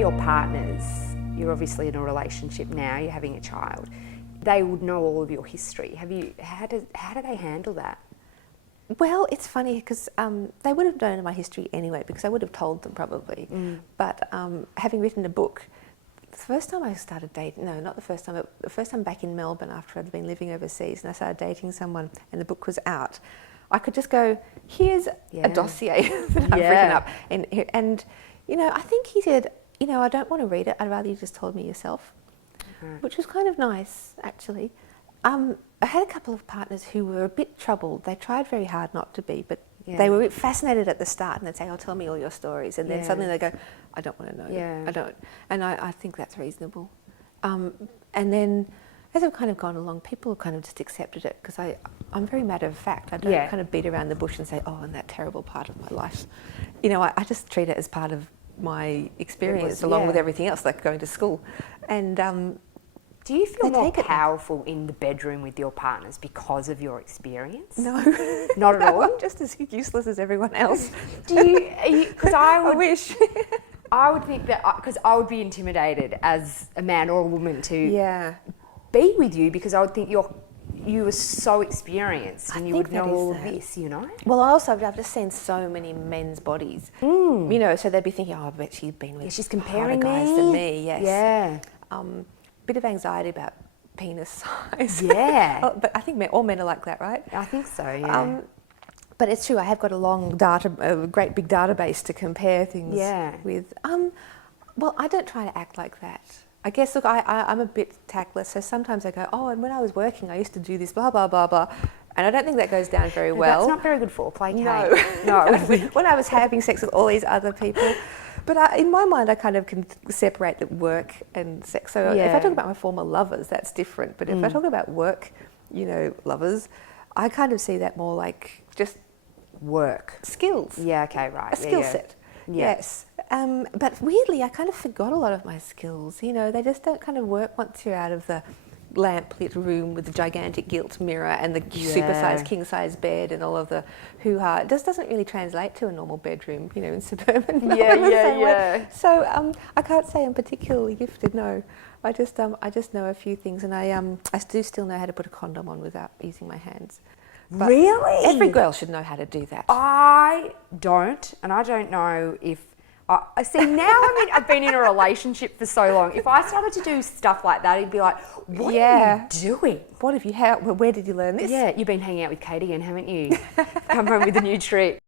your partners, you're obviously in a relationship now, you're having a child, they would know all of your history. How do they handle that? Well, it's funny because they would have known my history anyway because I would have told them probably. But having written a book, the first time I started dating, no, not the first time, but the first time back in Melbourne after I'd been living overseas and I started dating someone and the book was out, I could just go, here's a dossier that I've written up. And, you know, I think he said, you know, I don't want to read it, I'd rather you just told me yourself, which was kind of nice, actually. I had a couple of partners who were a bit troubled. They tried very hard not to be, but they were a bit fascinated at the start and they'd say, oh, tell me all your stories. And then suddenly they go, I don't want to know. I don't. And I think that's reasonable. And then as I've kind of gone along, people have kind of just accepted it because I'm very matter of fact. I don't kind of beat around the bush and say, oh, and that terrible part of my life. You know, I just treat it as part of my experience along with everything else, like going to school. And do you feel more powerful in the bedroom with your partners because of your experience? No. Not at all? I'm just as useless as everyone else. Because I wish. I would think that, because I would be intimidated as a man or a woman to be with you because I would think you were so experienced and you would know all of this, you know? Well, I've just seen so many men's bodies, you know, so they'd be thinking, oh, I bet she's been with she's comparing guys than me, yes. Yeah. Bit of anxiety about penis size. Yeah. But I think all men are like that, right? I think so, yeah. But it's true, I have got a great big database to compare things with. Well, I don't try to act like that. I guess, look, I'm a bit tactless, so sometimes I go, oh, and when I was working, I used to do this, blah, blah, blah, blah. And I don't think that goes down very well. That's not very good foreplay, Kate. No. When I was having sex with all these other people. But in my mind, I kind of can separate the work and sex. So if I talk about my former lovers, that's different. But if I talk about work, you know, lovers, I kind of see that more like just work. Skills. Yeah, okay, right. A skill set. Yeah. Yes. But weirdly, I kind of forgot a lot of my skills. You know, they just don't kind of work once you're out of the lamp-lit room with the gigantic gilt mirror and the super-sized, king-size bed and all of the hoo-ha. It just doesn't really translate to a normal bedroom, you know, in suburban Melbourne the same way. So I can't say I'm particularly gifted, no. I just know a few things and I do still know how to put a condom on without using my hands. But really? Every girl should know how to do that. I don't, and I don't know if... I see, now I've been in a relationship for so long. If I started to do stuff like that, he'd be like, what are you doing? Where did you learn this? Yeah, you've been hanging out with Katie again, haven't you? Come home with a new trick.